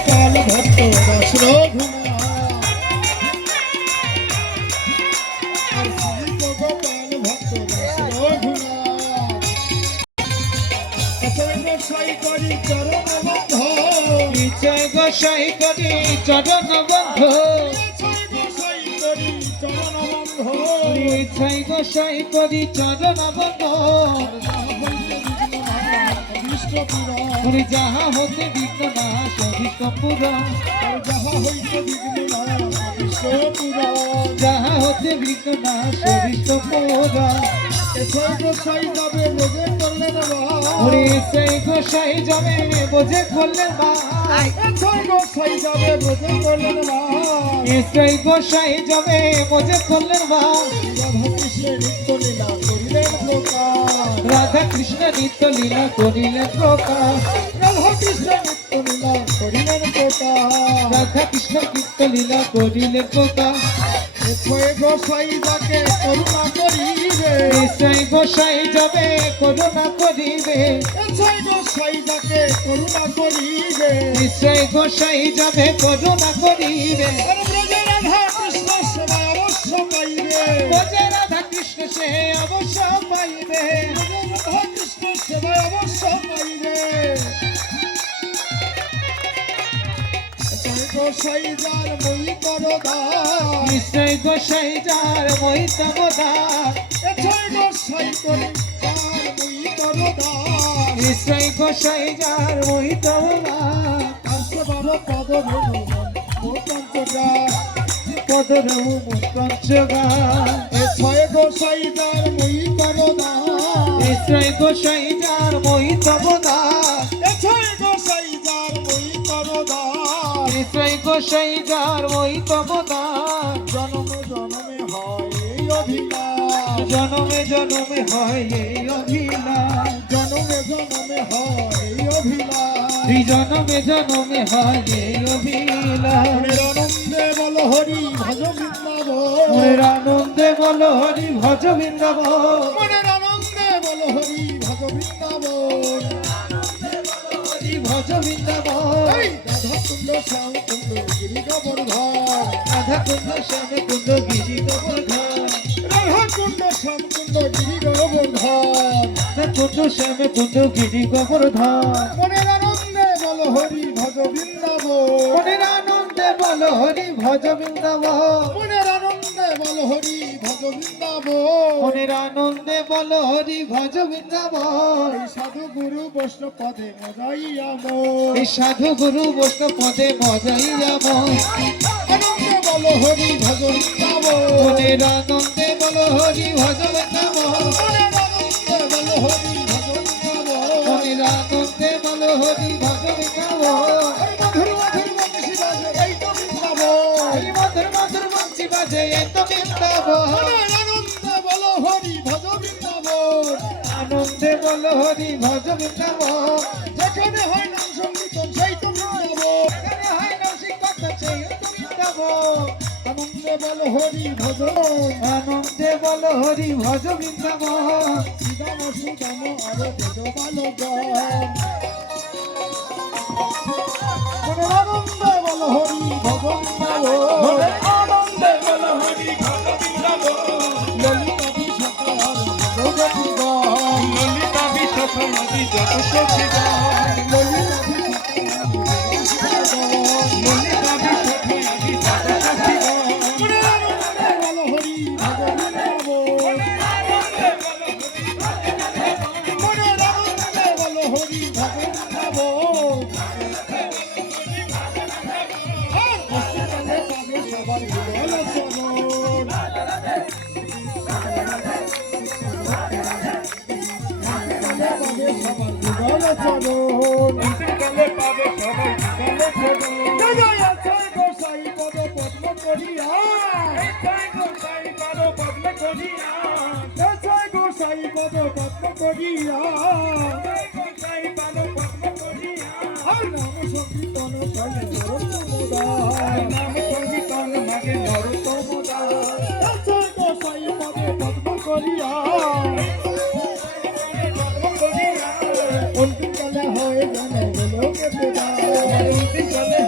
গোপাল ভক্ত দাস রঘুনাথ আর শ্রী গোপাল ভক্ত দাস রঘুনাথ অথৈ গোসাই করি চরণ বন্ধ নিচয় গোসাই করি চরণ বন্ধ নিচয় গোসাই করি চরণ বন্ধ যাহা হতে বিঘ্ন নাশ অভীষ্ট পুরা যাহা হতে বিঘ্ন নাশ অভীষ্ট পুরা গোসাই যাবে বোঝে করলেন সেই গোসাই যাবে বোঝে করলেন গোসাই যাবে বোঝে করলেন সেই গোসাই যাবে বোঝে করলেন রাধা কৃষ্ণ নিত্য লীলা করিলেন প্রকাশ রাধা কৃষ্ণ নিত্য লীলা করিলেন প্রকাশ রাধা কৃষ্ণ নিত্য লীলা করিলেন প্রকাশ গোসাই যাকে করুণা করিবে সেই গোসাই যাবে করুণা করিবে গোসাই যাকে করুণা করিবে সেই গোসাই যাবে করুণা করিবে রাধা কৃষ্ণ সেবা অবশ্য পাইবে রাধা কৃষ্ণ সে অবশ্য পাইবে রাধা কৃষ্ণ সেবা অবশ্য পাইবে গোসাই যার মই করদা নিশ্চয় গোসাই যার মই তবদা গোসাই করি যার মই করদা নিশ্চয় গোসাই যার মই তবদা বাবা পদ পঞ্চগা পদরু পঞ্চগা ছয় গোসাই যার মই করদা নিশ্চয় গোসাই যার মই তবদা ছয় গোসাই যার মই করদা নিশ্চয় গোসাই যার মই তবদা জনমে জনমে হয় এই অভিলাষ জনমে জনমে হয় এই অভিলাষ জনমে জনমে হয় এই অভিলাষ জনমে জনমে হয় এই অভিলাষ আনন্দে বল হরি ভজ বৃন্দাবন মনের আনন্দে বল হরি ভজ বৃন্দাবন মনের আনন্দে বল হরি ভজ বৃন্দাবন হরি ভজ বৃন্দাবন রাধা কুণ্ড শ্যাম কুণ্ড গিরি গোবর্ধন রাধা কুণ্ড শ্যাম কুণ্ড গিরি গোবর্ধন রাধা কুণ্ড শ্যাম কুণ্ড গিরি গোবর্ধন রাধা কুণ্ড শ্যাম কুণ্ড গিরি গোবর্ধন মনের আনন্দে বল হরি ভজ বৃন্দাবন মনের আনন্দে বল হরি ভজ বৃন্দাবন মনের আনন্দে বল হরি ভজ বৃন্দাবন মনের আনন্দে বল হরি ভজ বৃন্দাবন সাধু গুরু বৈষ্ণব পদে মজাইয়াম এই সাধু গুরু বৈষ্ণব পদে মজাই যাব আনন্দে বল হরি ভজ বৃন্দাবন মনের আনন্দে বল হরি ভজ বৃন্দাবন মনের আনন্দে বল হরি ভজ বৃন্দাবন মনের আনন্দে বল হরি ভজ বৃন্দাবন মধুর মধুর বংশী বাজে এই তো বৃন্দাবন এই মধুর মধুর বংশী বাজে এই তো বৃন্দাবন মনের আনন্দে বল হরি ভজ বৃন্দাবন আনন্দে বল হরি ভজ বৃন্দাবন যেখানে হয় নাম সংকীর্তন সেই তো বৃন্দাবন এখানে হয় নরসিংহ কথা সেই তো বৃন্দাবন আনন্দে বল হরি ভজ আনন্দে বল হরি ভজ বৃন্দাবন শ্রীরাম সুদাম আরো বেদ বালগণ মনের আনন্দে বল হরি ভজ বৃন্দাবন আনন্দে বল হরি ভজ বৃন্দাবন ললিতা বিশাখার ভগবতীগণ ললিতা বিশ্বখনদি যত সখিগণ ললিতা ললিতা বিশ্বখনদি যত সখিগণ মনের আনন্দে বল হরি ভজ বৃন্দাবন মনের আনন্দে বল হরি ভজ বৃন্দাবন আর বস্তুকালে পাবে সবার হৃদয় চরণ পাবে সবার হৃদয় চরণ অন্তর্কালে পাবে সবাই বিকালে চরণ জয় আছে গোসাই পদ পদ্ম করিয়া জয় গোসাই পাদ পদ্ম করিয়া জয় গোসাই পদ পদ্ম করিয়া জয় গোসাই পাদ পদ্ম করিয়া আর নাম সংকীর্তন করে নরোত্তমদাস নাম সংকীর্তন মাগে নরোত্তম দাস জয় গোসাই পদ পদ্ম করিয়া অন্তিমকালে হয় জানে লোকে অন্তিমকালে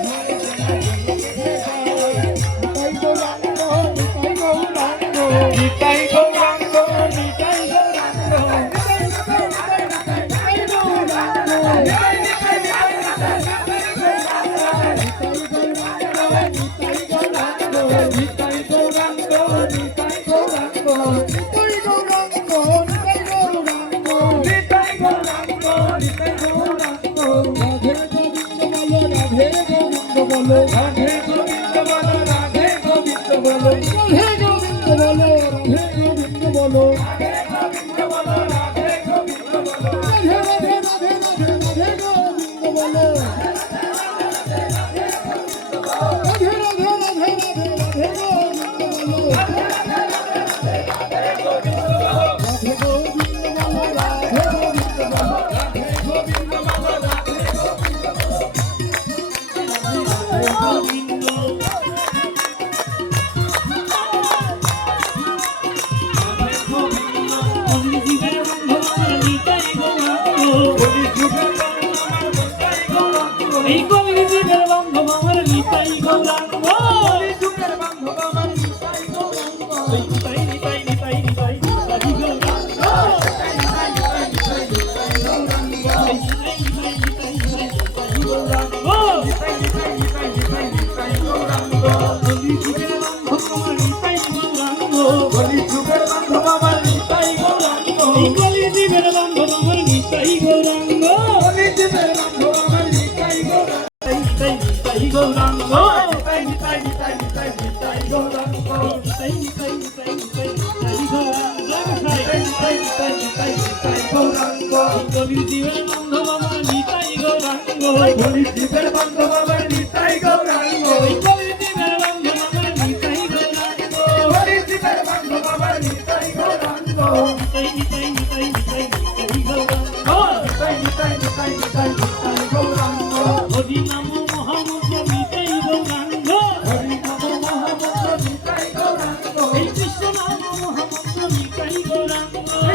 বলো রাধে গোবিন্দ বলো রাধে গোবিন্দ বলো রাধে গোবিন্দ বলো রাধে গোবিন্দ বলো রাধে রাধে রাধে রাধে রাধে গোবিন্দ বলো রাধে রাধে রাধে রাধে রাধে গোবিন্দ বলো রাধে গোবিন্দ বলো রাধে গোবিন্দ বলো এই কলিযুগের বান্ধব আমার নিতাই গৌরাঙ্গ যুগের বান্ধব আমার নিতাই গৌরাঙ্গ নিতাই নিতাই নিতাই নিতাই নিতাই গৌরাঙ্গ কলিযুগের বান্ধব আমার নিতাই গৌরাঙ্গ যুগের বান্ধব আমার নিতাই গৌরাঙ্গ এই কলিযুগের বান্ধব আমার নিতাই গৌরাঙ্গ যুগের বান্ধব আমার নিতাই গৌরাঙ্গ নিতাই নিতাই গৌরাঙ্গ নিতাই নিতাই নিতাই নিতাই নিতাই গৌরাঙ্গ নিতাই নিতাই নিতাই নিতাই নিতাই গৌরাঙ্গ নিতাই নিতাই নিতাই নিতাই গৌরাঙ্গ কলিযুগের বান্ধব আমার নিতাই গৌরাঙ্গ যুগের বান্ধব আমার নিতাই গৌরাঙ্গ কলিযুগের বান্ধব আমার নিতাই গৌরাঙ্গ যুগের বান্ধব আমার নিতাই গৌরাঙ্গ নিতাই নিতাই নিতাই নিতাই নিতাই গৌরাঙ্গ নিতাই নিতাই নিতাই নিতাই নিতাই গৌরাঙ্গ হরি নাম মহামন্ত্র নিতাই গৌরাঙ্গ হরি নমো মহামন্ত্র নিতাই গৌরাঙ্গ এই কৃষ্ণ নাম মহামন্ত্র নিতাই গৌরাঙ্গ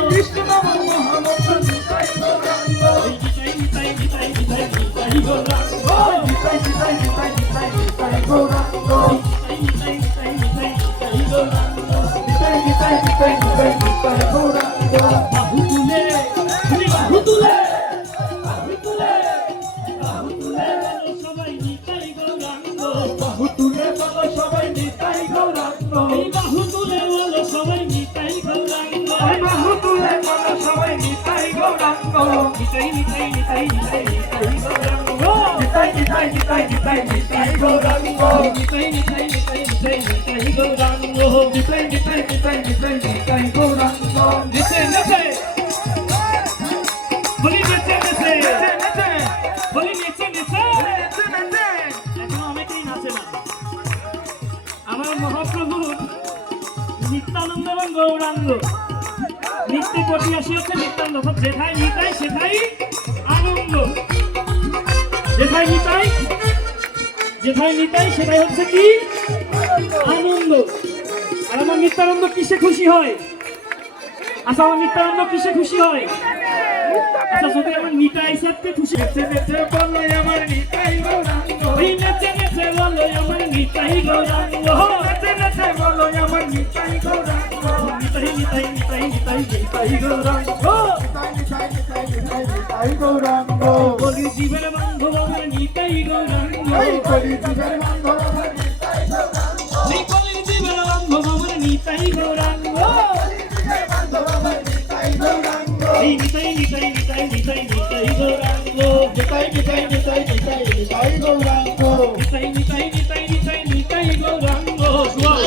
কৃষ্ণ নমো মহামন্ত্র নিতাই গৌরাঙ্গ নিতাই নিতাই নিতাই নিতাই নিতাই গৌরাঙ্গ নিতাই নিতাই নিতাই নিতাই নিতাই গৌরাঙ্গ নিতাই নিতাই নিতাই নিতাই গৌরাঙ্গ নিতাই নিতাই নিতাই নিতাই নিতাই গৌরাঙ্গ বাহু তুলে তুমি বাহু তুলে বাহু তুলে বাহু তুলে বলো সবাই নিতাই গৌরাঙ্গ বাহু তুলে বলো সবাই নিতাই গৌরাঙ্গ এই বাহু তুলে বলো সবাই নিতাই গৌরাঙ্গ বাহু তুলে বলো সবাই নিতাই গৌরাঙ্গ নিতাই নিতাই নিতাই নিতাই নিতাই গৌরাঙ্গ নিতাই নিতাই নিতাই নিতাই নিতাই গৌরাঙ্গ নিতাই নিতাই নিতাই নিতাই নিতাই গৌরাঙ্গ নিতাই নিতাই নিতাই নিতাই নিতাই গৌরাঙ্গ নেচে নেচে বলি নেচে নেচে বলি নেচে নেচে এখন অনেকেই নাচে না আমার মহাপ্রভুর নিত্যানন্দ এবং গৌরাঙ্গ নিত্যে কোটি আসি হচ্ছে নিত্যানন্দ যেথায় নিতাই সেথাই আনন্দ যেথায় নিতাই সেটাই হচ্ছে কি আনন্দ। আর আমার নিত্যানন্দ কিসে খুশি হয়? আচ্ছা আমার নিত্যানন্দ কিসে খুশি হয়? আচ্ছা যদি আমার নিতাই সাথে খুশি নেচে নেচে বলো আমার নিতাই গৌরাঙ্গ এই নেচে নেচে বলো আমার নিতাই গৌরাঙ্গ নেচে নেচে বলো আমার নিতাই গৌরাঙ্গ নিতাই নিতাই নিতাই নিতাই নিতাই গৌরাঙ্গ নিতাই নিতাই নিতাই নিতাই নিতাই গৌরাঙ্গ বলি জীবের বান্ধব আমার নিতাই গৌরাঙ্গ এই কলি যুগের বান্ধব আমার নিতাই গৌরাঙ্গ এই বলি জীবের বান্ধব আমার নিতাই গৌরাঙ্গ যুগের বান্ধব আমার নিতাই গৌরাঙ্গ এই নিতাই নিতাই নিতাই নিতাই নিতাই গৌরাঙ্গ নিতাই নিতাই নিতাই নিতাই নিতাই গৌরাঙ্গ নিতাই নিতাই নিতাই নিতাই নিতাই গৌরাঙ্গ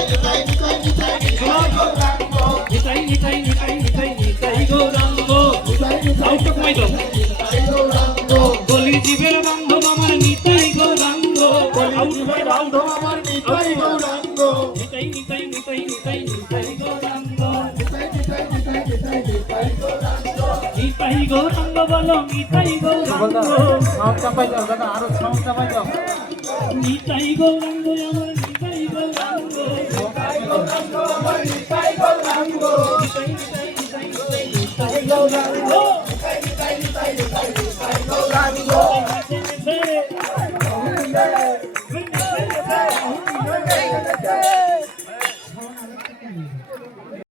নিতাই নিতাই নিতাই নিতাই গৌরাঙ্গ নিতাই নিতাই নিতাই নিতাই নিতাই গৌরাঙ্গ নিতাই নিতাই আউট কমাই দাও নিতাই গৌরাঙ্গ বলি জীবের বান্ধব আমার নিতাই গৌরাঙ্গ কলি যুগের বান্ধব আমার নিতাই গৌরাঙ্গ নিতাই নিতাই নিতাই নিতাই নিতাই গৌরাঙ্গ নিতাই নিতাই নিতাই নিতাই নিতাই গৌরাঙ্গ নিতাই গৌরাঙ্গ বলো নিতাই গৌরাঙ্গ নিতাই গৌরাঙ্গ আমার নিতাই গৌরাঙ্গ নিতাই গৌরাঙ্গ আমার নিতাই গৌরাঙ্গ নিতাই নিতাই নিতাই নিতাই নিতাই গৌরাঙ্গ নিতাই নিতাই নিতাই নিতাই নিতাই গৌরাঙ্গ নেচে নেচে